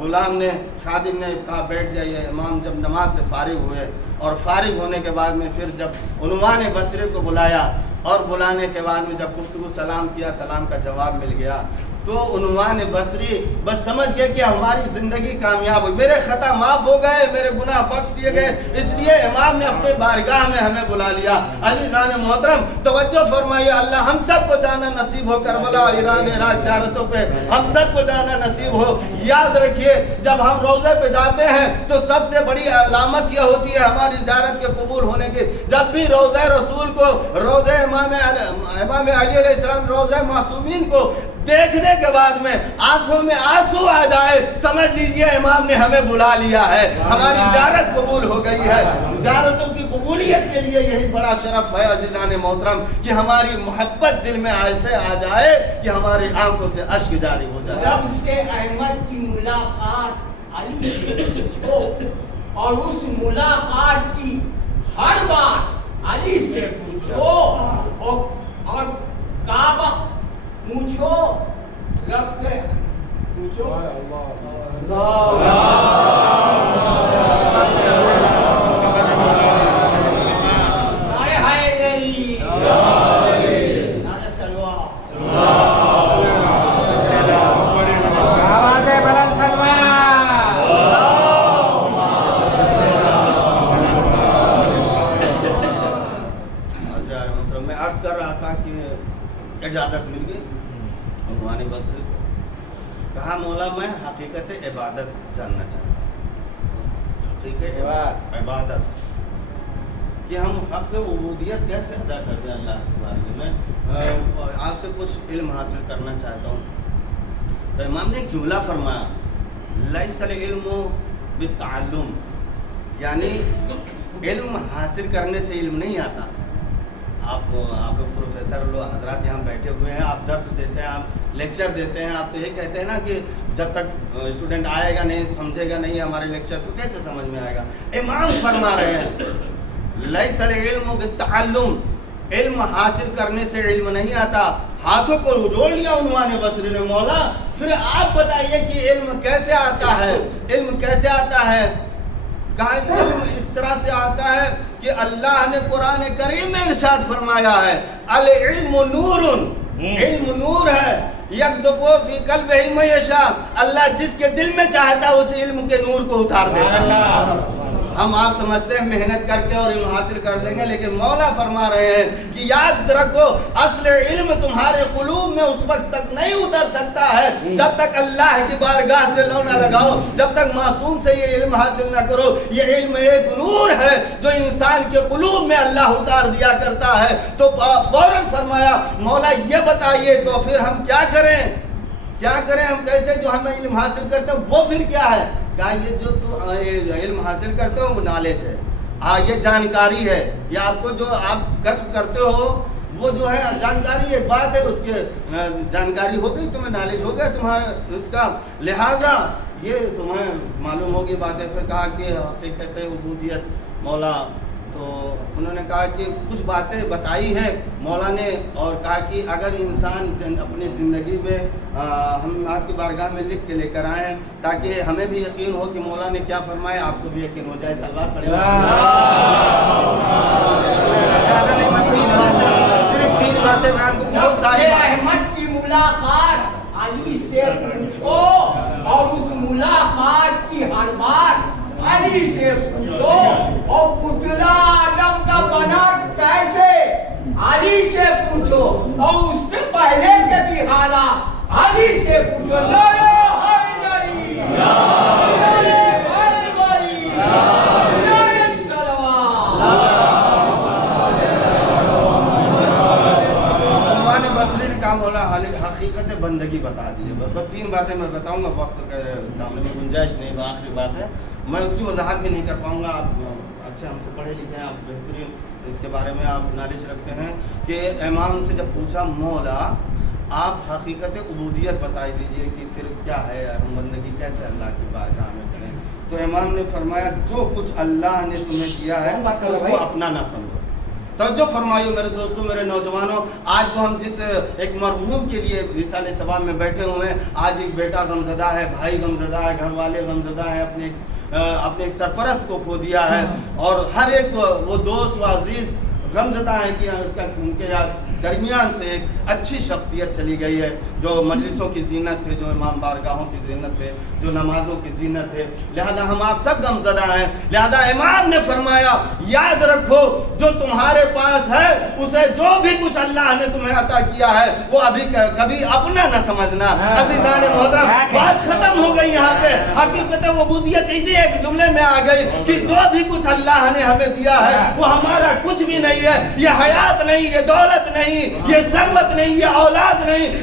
غلام نے خادم نے کہا بیٹھ جائیے. امام جب نماز سے فارغ ہوئے, اور فارغ ہونے کے بعد میں پھر جب عنوان بصری کو بلایا, اور بلانے کے بعد میں جب گفتگو سلام کیا, سلام کا جواب مل گیا, تو عنوان بصری بس سمجھ گئے کہ ہماری زندگی کامیاب ہوئی, میرے خطا معاف ہو گئے, میرے گناہ بخش دیے گئے, اس لیے امام نے اپنے بارگاہ میں ہمیں بلا لیا. عزیزان محترم توجہ فرمائیے, اللہ ہم سب کو جانا نصیب ہو, کربلا ایران عراق زیارتوں پہ ہم سب کو جانا نصیب ہو. یاد رکھیے جب ہم روزے پہ جاتے ہیں تو سب سے بڑی علامت یہ ہوتی ہے ہماری زیارت کے قبول ہونے کی. جب بھی روزہ رسول کو, روزہ امام علی علیہ السلام, روزہ معصومین کو دیکھنے کے بعد میں آنکھوں میں آنسو آ جائے، سمجھ لیجئے امام نے ہمیں بلا لیا ہے، ہماری زیارت قبول ہو گئی ہے۔ زیارتوں کی قبولیت کے لیے یہی بڑا شرف ہے عزیزان محترم کہ ہماری محبت دل میں ایسے آ جائے کہ ہماری آنکھوں سے اشک جاری ہو جائے۔ رب سے احمد کی ملاقات علی سے پوچھو، اور اس ملاقات کی ہر بات علی سے پوچھو، اور کعبہ پوچھو، رب سے پوچھو۔ میں عرض کر رہا تھا کہ اجازت مل گئی عنوان بصری کو، کہا مولا میں حقیقت عبادت جاننا چاہتا ہوں، حقیقت عبادت کہ ہم حق عبودیت کیسے ادا کرتے ہیں اللہ کے بارے میں آپ سے کچھ علم حاصل کرنا چاہتا ہوں۔ تو امام نے ایک جملہ فرمایا، لیس العلم بالتعلم، یعنی علم حاصل کرنے سے علم نہیں آتا۔ آپ لوگ پروفیسر لوگ حضرات یہاں بیٹھے ہوئے ہیں، آپ درس دیتے ہیں، آپ لیکچر دیتے ہیں، آپ تو یہ کہتے ہیں نا کہ جب تک اسٹوڈنٹ آئے گا نہیں، سمجھے گا نہیں ہمارے لیکچر کو، کیسے سمجھ میں آئے گا؟ امام فرما رہے ہیں لیس العلم بالتعلم، علم حاصل کرنے سے علم نہیں آتا۔ ہاتھوں کو جوڑ لیا عنوان بصری نے، مولا پھر آپ بتائیے کہ علم کیسے آتا ہے؟ علم کیسے آتا ہے؟ کہا علم اس طرح سے آتا ہے کہ اللہ نے قرآن کریم میں ارشاد فرمایا ہے، العلم نور، علم نور ہے، یقذف فی قلبہ من یشاء، اللہ جس کے دل میں چاہتا ہے اس علم کے نور کو اتار دیتا ہے۔ ہم آپ سمجھتے ہیں محنت کر کے اور علم حاصل کر لیں گے، لیکن مولا فرما رہے ہیں کہ یاد رکھو اصل علم تمہارے قلوب میں اس وقت تک نہیں اتر سکتا ہے جب تک اللہ کی بارگاہ سے لو نہ لگاؤ، جب تک معصوم سے یہ علم حاصل نہ کرو۔ یہ علم ایک نور ہے جو انسان کے قلوب میں اللہ اتار دیا کرتا ہے۔ تو فوراً فرمایا مولا یہ بتائیے تو پھر ہم کیا کریں؟ کیا کریں ہم؟ کیسے جو ہمیں علم حاصل کرتے ہیں وہ پھر کیا ہے؟ کہا یہ جو تو علم حاصل کرتے ہو وہ نالج ہے، یہ جانکاری ہے، یہ آپ کو جو آپ کسب کرتے ہو وہ جو ہے جانکاری، ایک بات ہے، اس کے جانکاری ہو گئی، تمہیں نالج ہو گیا تمہارا اس کا، لہٰذا یہ تمہیں معلوم ہوگی باتیں۔ پھر کہا کہ حقیقت عبودیت مولا، تو انہوں نے کہا کہ کچھ باتیں بتائی ہیں مولا نے، اور کہا کہ اگر انسان اپنی زندگی میں ہم آپ کی بارگاہ میں لکھ کے لے کر آئے ہیں تاکہ ہمیں بھی یقین ہو کہ مولا نے کیا فرمایا، آپ کو بھی یقین ہو جائے۔ صلوات پڑھیں۔ زیادہ نہیں، میں صرف تین باتیں میں آپ کو بہت ساری احمد کی ملاقات علی سے پوچھو، اور اس ملاقات کی ہر بات علی سے پوچھو، اور پتلا آدم کا بنا کیسے علی سے پوچھو، اور اس سے پہلے کے بھی حالات علی سے پوچھو۔ نعرہ حیدری، نعرہ حیدری، نعرہ صلوات۔ عنوان بصری نے کہا مولا حقیقت بندگی بتا دیجیے۔ بس تین باتیں میں بتاؤں گا، وقت کے دامن میں گنجائش نہیں، آخری بات ہے، میں اس کی وضاحت بھی نہیں کر پاؤں گا۔ آپ اچھے ہم سے پڑھے لکھے ہیں، آپ بہترین اس کے بارے میں آپ نالج رکھتے ہیں کہ امام سے جب پوچھا مولا آپ حقیقت عبودیت بتا دیجئے کہ پھر کیا ہے، ہم بندگی کیسے اللہ کی بارگاہ میں کریں؟ تو امام نے فرمایا جو کچھ اللہ نے تمہیں کیا ہے اس کو اپنا نہ سمجھو۔ توجہ فرمائیو میرے دوستوں، میرے نوجوانوں، آج جو ہم جس ایک مرحوم کے لیے رسالہ ثواب میں بیٹھے ہوئے ہیں، آج ایک بیٹا غمزدہ ہے، بھائی غمزدہ ہے، گھر والے غمزدہ ہیں، اپنے ایک سرپرست کو کھو دیا ہے، اور ہر ایک وہ دوست و عزیز غمزدہ ہے کہ ان کے درمیان سے ایک اچھی شخصیت چلی گئی ہے، جو مجلسوں کی زینت تھے، جو امام بارگاہوں کی زینت تھے، جو نمازوں کی زینت ہے، لہذا ہم آپ سب غمزدہ ہیں۔ لہذا امام نے فرمایا یاد رکھو جو تمہارے پاس ہے اسے جو بھی کچھ اللہ نے تمہیں عطا کیا ہے وہ ابھی کبھی اپنا نہ سمجھنا۔ عزیزان محترم، بات ختم ہو گئی یہاں پہ، حقیقت عبودیت اسی ایک جملے میں آ گئی کہ جو بھی کچھ اللہ نے ہمیں دیا ہے وہ ہمارا کچھ بھی نہیں ہے، یہ حیات نہیں، یہ دولت نہیں، یہ ثروت نہیں، یہ اولاد نہیں۔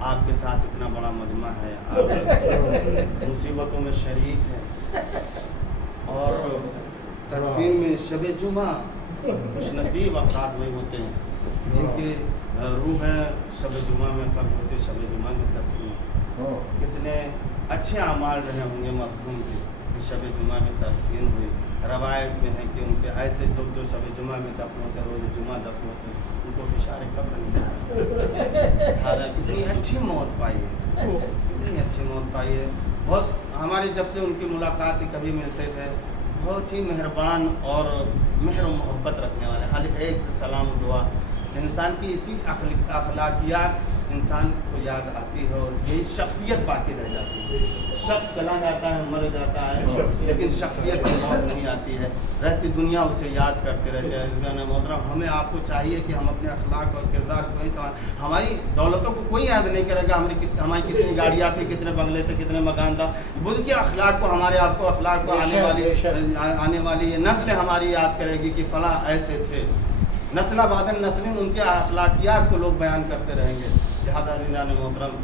آپ کے ساتھ اتنا بڑا مجمع ہے، آپ مصیبتوں میں شریک ہے، اور تدفین میں شب جمعہ خوش نصیب افراد وہی ہوتے ہیں جن کے روحیں شب جمعہ میں قبض ہوتے، شب جمعہ میں تدفین۔ کتنے اچھے اعمال رہے ہوں گے مرحوم کے کہ شب جمعہ میں تدفین ہوئی۔ روایت میں ہے کہ ان کے ایسے لوگ جو شب جمعہ میں دفن ہوتے، روز جمعہ دفن ہوتے، ان کو فشار قبر نہیں آتا۔ اتنی اچھی موت پائی ہے، اتنی اچھی موت پائی ہے۔ بہت ہماری جب سے ان کی ملاقات کبھی ملتے تھے، بہت ہی مہربان اور مہر و محبت رکھنے والے، ہر ایک سے سلام دعا۔ انسان کی اسی اخلاقیات انسان کو یاد آتی ہے، اور یہی شخصیت باقی رہ جاتی ہے۔ شخص چلا جاتا ہے، مر جاتا ہے، لیکن شخصیت کی موت نہیں آتی ہے، رہتی دنیا اسے یاد کرتے رہتے ہیں۔ عزیزان محترم، ہمیں آپ کو چاہیے کہ ہم اپنے اخلاق اور کردار کو نہیں سمجھ، ہماری دولتوں کو کوئی یاد نہیں کرے گا، ہماری کتنی گاڑیاں تھیں، کتنے بنگلے تھے، کتنے مکان تھا، بلکہ کے اخلاق کو، ہمارے آپ کو اخلاق کو آنے والی یہ نسل ہماری یاد کرے گی کہ فلاں ایسے تھے۔ نسل بعد نسلیں ان کے اخلاقیات کو لوگ بیان کرتے رہیں گے۔ لہٰذا عزیزان محترم،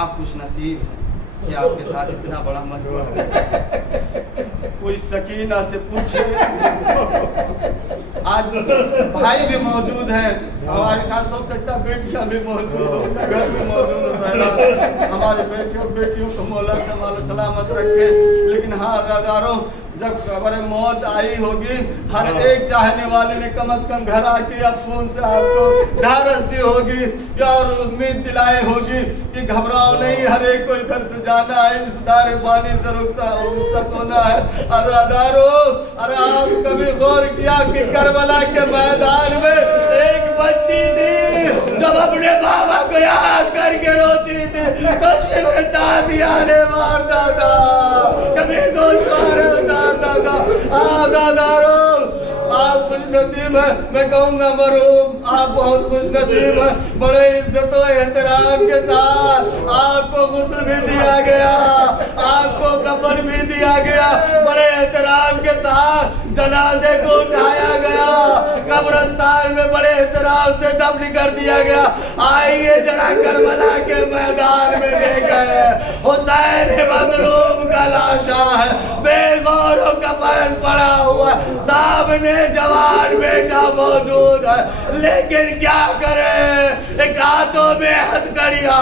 آپ خوش نصیب ہیں کہ آپ کے ساتھ اتنا بڑا مجمع ہے۔ کوئی سکینہ سے پوچھے، آج بھائی بھی موجود ہیں، ہمارے خیال سے ہو سکتا ہے بیٹیاں بھی موجود ہو، گھر بھی موجود ہو، ہمارے بیٹیوں کو مولا سمال سلامت رکھے۔ لیکن ہاں عزاداروں، جب خبر موت آئی ہوگی، ہر ایک چاہنے والے نے کم از کم گھر آ کے یا فون سے آپ کو ڈھارس دی ہوگی، اور امید دلائی ہوگی کہ گھبراؤ نہیں، ہر ایک کو ادھر سے جانا ہے، اس دار پانی سے رخصت ہونا ہے۔ عزاداروں، ارے آپ کبھی غور کیا کہ کربلا کے میدان میں ایک بچی تھی جب اپنے بابا کو یاد کر کے روتی تھی تو شبر تابیانے مارتا تھا، کبھی گوشوارے اتارتا تھا۔ عزاداروں، آپ خوش نصیب ہیں، میں کہوں گا مرحوم آپ بہت خوش نصیب ہیں، بڑے عزت و احترام کے ساتھ آپ کو غسل بھی دیا گیا، آپ کو کفن بھی دیا گیا، بڑے احترام کے ساتھ جنازے کو اٹھایا گیا، قبرستان میں بڑے احترام سے دفن کر دیا گیا۔ آئیے ذرا کربلا کے میدان میں دیکھیں، حسین مظلوم کا لاشا ہے، بے غور و کفن پڑا ہوا، سامنے جوان بیٹا موجود ہے، لیکن کیا کرے، ایک ہاتھوں میں ہتھکڑیاں،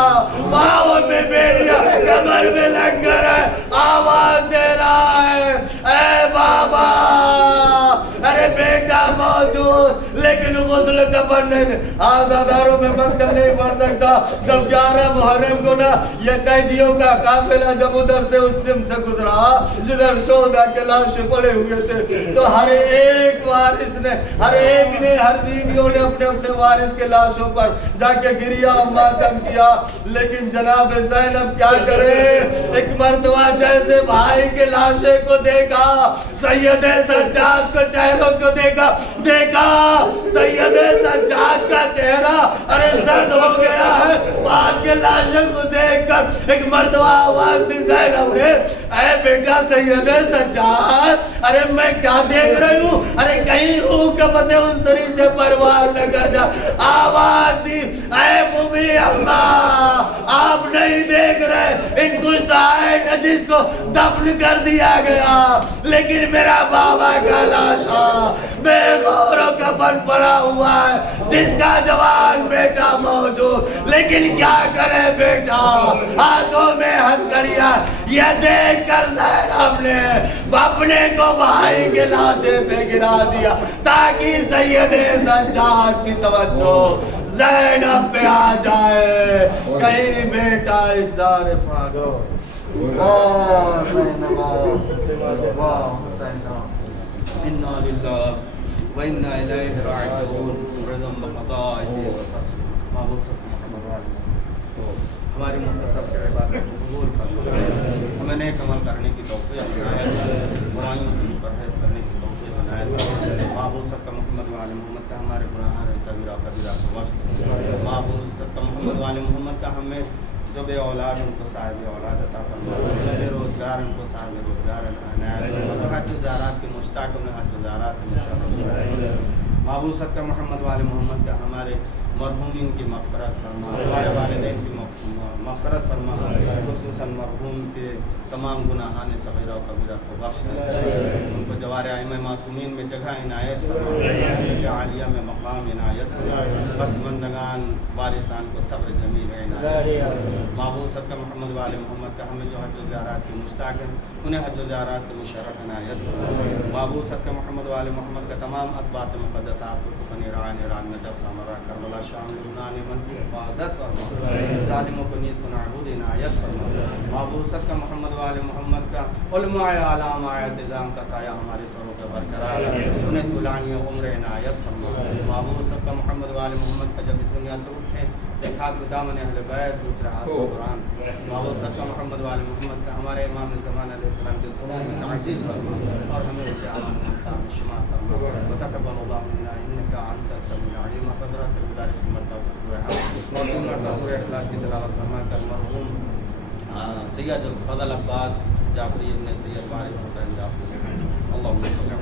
پاؤں میں بیڑیاں، کمر میں لنگر ہے، آواز دے رہا ہے اے بابا، ارے بیٹا موجود، لیکن غسل کفن نہیں دے۔ عزاداروں میں مقتل نہیں پڑ سکتا۔ جب 11 محرم کو نا یہ قیدیوں کا قافلہ جب ادھر سے اس سمت سے گزرا جدھر شہداء کے لاشیں پڑے ہوئے تھے، تو ہر ایک وارث نے، ہر ایک نے، ہر بیویوں نے اپنے اپنے وارث کے لاشوں پر جا کے گریا و ماتم کیا۔ لیکن جناب زینب کیا کرے، ایک مرتبہ جیسے بھائی کے لاشے کو دیکھا، سید سجاد کو چہروں کو دیکھا سید سجاد کا چہرہ ارے زرد ہو گیا ہے، باپ کے لاشوں کو دیکھ کر ایک مرتبہ آواز دی زینب نے، اے بیٹا سید سجاد، ارے میں کیا دیکھ رہی ہوں، ارے کہیں روح کا فتح انصری سے پرواز نہ کر جا۔ آواز دی، اے بوبی اماں، آپ نہیں دیکھ رہے ان گستاخ نجس کو دفن کر دیا گیا، لیکن میرا بابا کا لاشا بے غور و کفن پڑا ہوا ہے، جس کا جوان بیٹا موجود، لیکن کیا کرے بیٹا، ہاتھوں میں ہتھکڑیاں، یہ دیکھ کر زینب نے اپنے کو بھائی کے لاشے پہ گرا دیا تاکہ سید سجاد کی توجہ زینب پہ آ جائے، کہیں بیٹا اس دار فاقہ واہ زینب واہ حسین انا للہ و انا الیہ راجعون رضم بقضائہ محبوب صلی اللہ علیہ وسلم ہماری مختصر سے عبادت قبول فرمائے، ہمیں نیک عمل کرنے کی توفیق بنائے، برائیوں سے پرہیز کرنے کی توفیق بنائے۔ محبوب صلی اللہ محمد وعلی محمد کا ہمارے گناہان صغیرہ کبیرہ کو بخش دے۔ محبوب صلی اللہ محمد وعلی محمد کا ہمیں جو بے اولاد ان کو صاحب اولاد عطا فرمائے، جو بے روزگار ان کو صاحب روزگار عنایت فرمائے، حج و زیارات کے مشتاق انہیں حج و زیارات سے مشرف فرمائے۔ محبوب صلی اللہ محمد وعلی محمد کا ہمارے مرحومین کی مغفرت فرما، ہمارے والدین کی مغفرت فرما، خصوصاً مرحوم کے تمام گناہان صغیرہ و کبیرہ کو بخش دے، ان کو جوار ائمہ معصومین میں جگہ عنایت فرما، جنت عالیہ میں مقام عنایت فرما، پسماندگان وارثان کو صبر جمیل عنایت فرما، محبوب صدقہ محمد و آل محمد کا ہمیں جو حج و زیارات کی مشتاق ہیں انہیں حج و زیارات سے مشرف عنایت فرما، محبوب صدقہ محمد و آل محمد کا تمام اطباط مقدسات خصوصاً ایران نجف سامرا کربلا شام لبنان من کی حفاظت فرما، ظالموں کو نیز و نابود عنایت فرما، محبوب صدقہ محمد و آل محمد کا علماء اعلام اعتزام کا سایہ ہمارے سروں پہ برقرار ہے، انہیں طولانی عمر عنایت فرما، محبوب صدقہ محمد و آل محمد کا جب اس دنیا سے اٹھے ایک ہاتھ میں دامن اہل بیت دوسرے ہاتھ میں قرآن، محبوب صدقہ محمد و آل محمد کا ہمارے امام زمان علیہ السلام کے ظہور میں تعجیل فرما اور ہمیں اجعلنا من انصار شمار فرما، وتقبل اللہ منا انک انت السمیع العلیم، قدرت سے گزارش کی مرتبہ کو سورہ حق اور مرتبہ سورہ اخلاص کی تلاوت فرما کر مرحوم سید فضل عباس جعفری ابن سید وارث حسین جعفری اللہم صلی اللہ